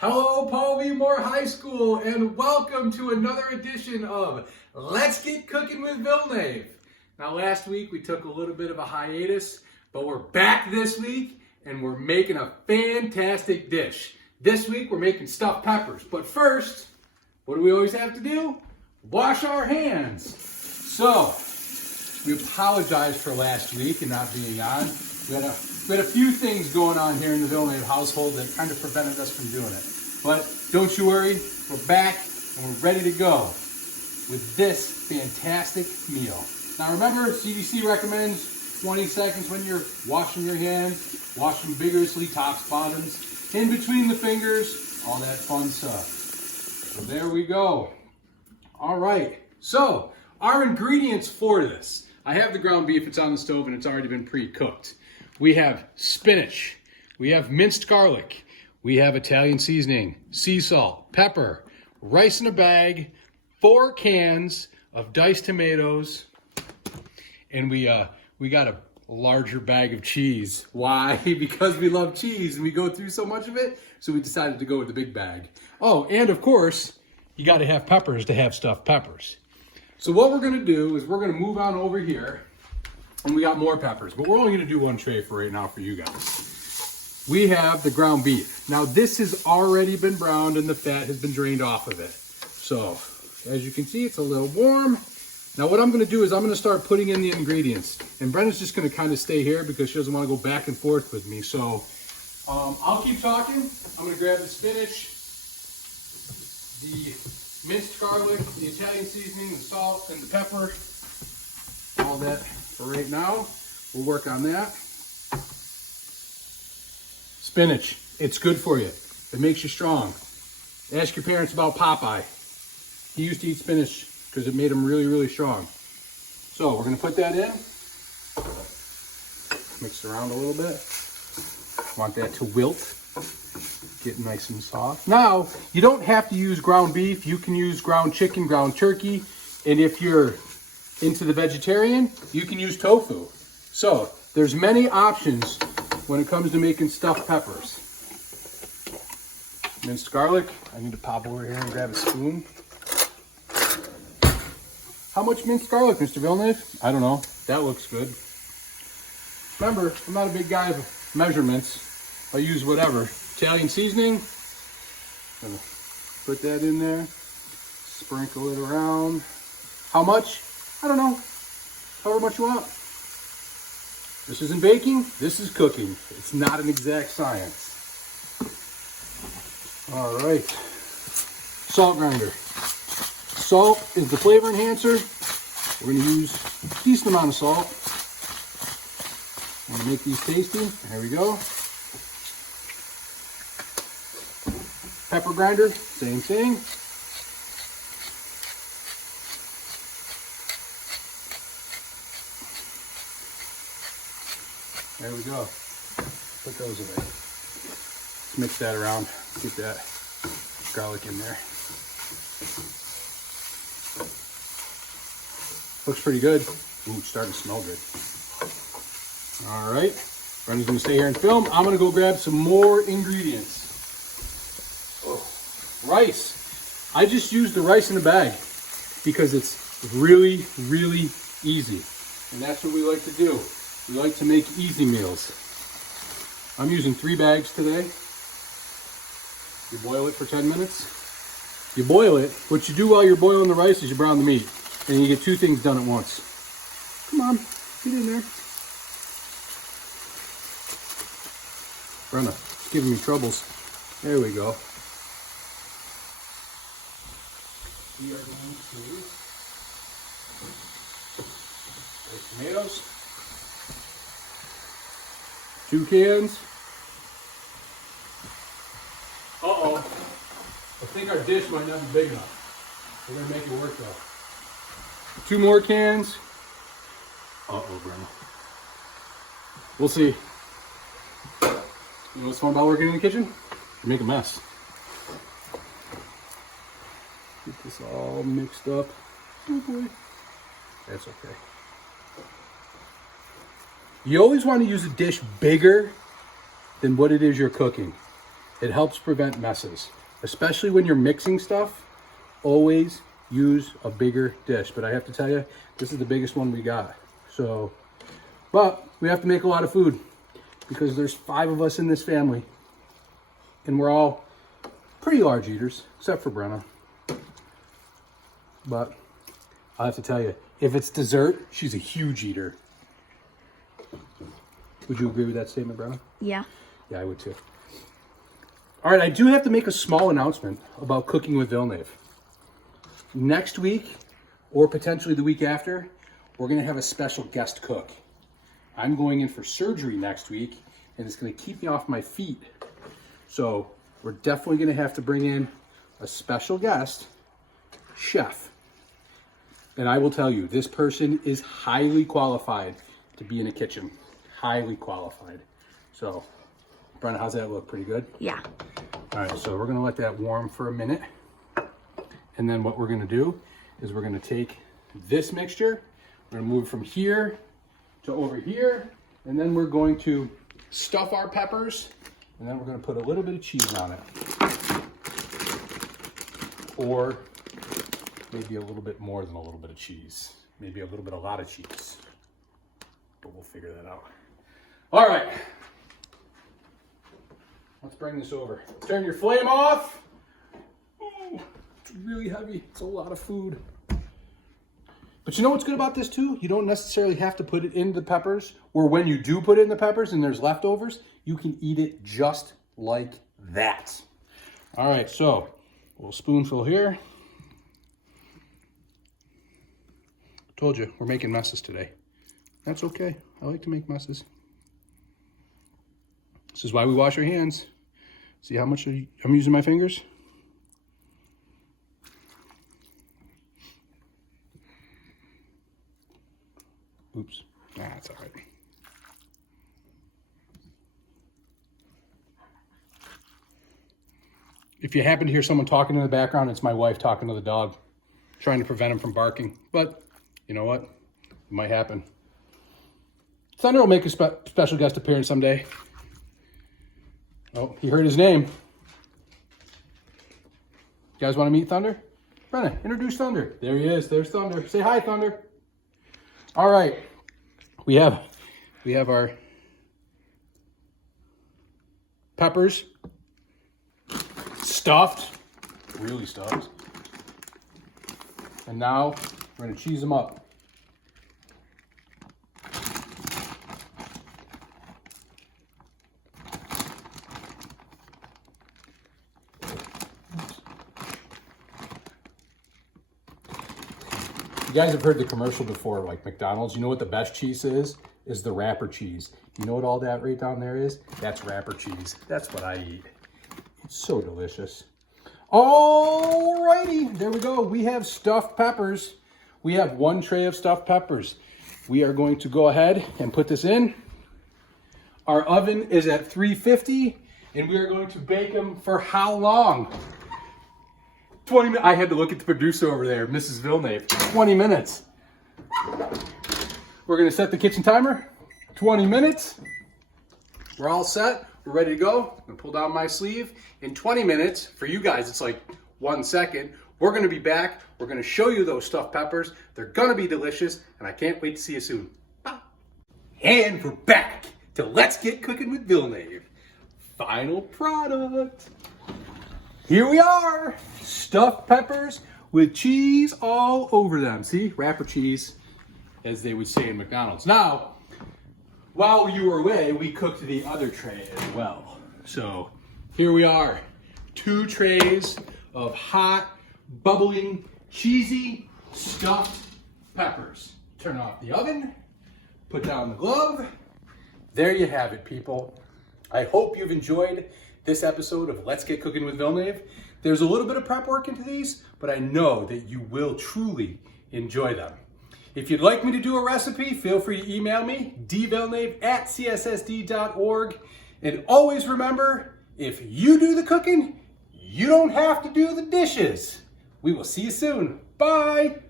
Hello, Paul V. Moore High School, and welcome to another edition of Let's Get Cooking with Villnave. Now, last week we took a little bit of a hiatus, but we're back this week, and we're making a fantastic dish. This week we're making stuffed peppers, but first, what do we always have to do? Wash our hands. So, we apologize for last week and not being on. We had a few things going on here in the Villnave household that kind of prevented us from doing it. But don't you worry, we're back and we're ready to go with this fantastic meal. Now remember, CDC recommends 20 seconds when you're washing your hands. Wash them vigorously, tops, bottoms, in between the fingers, all that fun stuff. So there we go. All right, so our ingredients for this. I have the ground beef, it's on the stove and it's already been pre-cooked. We have spinach, we have minced garlic, we have Italian seasoning, sea salt, pepper, rice in a bag, 4 cans of diced tomatoes, and we got a larger bag of cheese. Why? Because we love cheese and we go through so much of it, so we decided to go with the big bag. Oh, and of course, you got to have peppers to have stuffed peppers. So what we're gonna do is we're gonna move on over here, and we got more peppers, but we're only gonna do one tray for right now for you guys. We have the ground beef. Now this has already been browned and the fat has been drained off of it. So as you can see, it's a little warm. Now what I'm gonna do is I'm gonna start putting in the ingredients, and Brenda's just gonna kind of stay here because she doesn't wanna go back and forth with me. So I'll keep talking. I'm gonna grab the spinach, the minced garlic, the Italian seasoning, the salt, and the pepper. All that for right now. We'll work on that. Spinach, it's good for you. It makes you strong. Ask your parents about Popeye. He used to eat spinach because it made him really, really strong. So we're gonna put that in. Mix it around a little bit. Want that to wilt. Get nice and soft. Now, you don't have to use ground beef. You can use ground chicken, ground turkey. And if you're into the vegetarian, you can use tofu. So, there's many options when it comes to making stuffed peppers. Minced garlic. I need to pop over here and grab a spoon. How much minced garlic, Mr. Villnave? I don't know. That looks good. Remember, I'm not a big guy of measurements. I use whatever. Italian seasoning, gonna put that in there, sprinkle it around. How much? I don't know, however much you want. This isn't baking, this is cooking. It's not an exact science. All right, salt grinder. Salt is the flavor enhancer. We're gonna use a decent amount of salt. I'm gonna make these tasty, there we go. Pepper grinder, same thing. There we go. Put those away. Let's mix that around. Get that garlic in there. Looks pretty good. Ooh, it's starting to smell good. All right, Brenda's gonna stay here and film. I'm gonna go grab some more ingredients. Rice. I just used the rice in a bag because it's really, really easy. And that's what we like to do. We like to make easy meals. I'm using 3 bags today. You boil it for 10 minutes. You boil it. What you do while you're boiling the rice is you brown the meat. And you get 2 things done at once. Come on, get in there. Brenda, it's giving me troubles. There we go. We are going to take tomatoes, 2 cans. Uh-oh, I think our dish might not be big enough. We're gonna make it work though. 2 more cans. Uh-oh, Brenna. We'll see. You know what's fun about working in the kitchen? You make a mess. Get this all mixed up. Oh boy. That's okay. You always want to use a dish bigger than what it is you're cooking. It helps prevent messes, especially when you're mixing stuff. Always use a bigger dish, but I have to tell you, this is the biggest one we got. So, but we have to make a lot of food because there's 5 of us in this family, and we're all pretty large eaters, except for Brenna. But I have to tell you, if it's dessert, she's a huge eater. Would you agree with that statement, Brenna? Yeah. Yeah, I would too. All right, I do have to make a small announcement about cooking with Villnave. Next week, or potentially the week after, we're gonna have a special guest cook. I'm going in for surgery next week, and it's gonna keep me off my feet. So we're definitely gonna have to bring in a special guest chef. And I will tell you, this person is highly qualified to be in a kitchen. Highly qualified. So, Brenna, how's that look? Pretty good? Yeah. All right, so we're gonna let that warm for a minute. And then what we're gonna do is we're gonna take this mixture, we're gonna move from here to over here, and then we're going to stuff our peppers, and then we're gonna put a little bit of cheese on it. Or maybe a little bit more than a little bit of cheese. Maybe a lot of cheese. But we'll figure that out. All right. Let's bring this over. Turn your flame off. Ooh, it's really heavy. It's a lot of food. But you know what's good about this too? You don't necessarily have to put it in the peppers, or when you do put it in the peppers and there's leftovers, you can eat it just like that. All right, so a little spoonful here. Told you, we're making messes today. That's okay. I like to make messes. This is why we wash our hands. See how much I'm using my fingers? Oops. Nah, it's all right. If you happen to hear someone talking in the background, it's my wife talking to the dog, trying to prevent him from barking. But you know what? It might happen. Thunder will make a special guest appearance someday. Oh, he heard his name. You guys want to meet Thunder? Brenna, introduce Thunder. There he is. There's Thunder. Say hi, Thunder. All right. We have our peppers stuffed, really stuffed. And now we're going to cheese them up. You guys have heard the commercial before, like McDonald's. You know what the best cheese is? Is the wrapper cheese. You know what all that right down there is? That's wrapper cheese. That's what I eat. It's so delicious. Alrighty, there we go. We have stuffed peppers. We have 1 tray of stuffed peppers. We are going to go ahead and put this in. Our oven is at 350, and we are going to bake them for how long? 20 minutes. I had to look at the producer over there, Mrs. Villnave. 20 minutes. We're gonna set the kitchen timer. 20 minutes. We're all set. We're ready to go. I'm gonna pull down my sleeve. In 20 minutes, for you guys, it's like 1 second. We're gonna be back. We're gonna show you those stuffed peppers. They're gonna be delicious, and I can't wait to see you soon. Bye. And we're back to Let's Get Cooking with Villnave. Final product. Here we are, stuffed peppers with cheese all over them. See, wrapper cheese, as they would say in McDonald's. Now, while you were away, we cooked the other tray as well. So here we are, 2 trays of hot, bubbling, cheesy, stuffed peppers. Turn off the oven, put down the glove. There you have it, people. I hope you've enjoyed this episode of Let's Get Cooking with Villnave. There's a little bit of prep work into these, but I know that you will truly enjoy them. If you'd like me to do a recipe, feel free to email me, dvillnave@cssd.org. And always remember, if you do the cooking, you don't have to do the dishes. We will see you soon. Bye.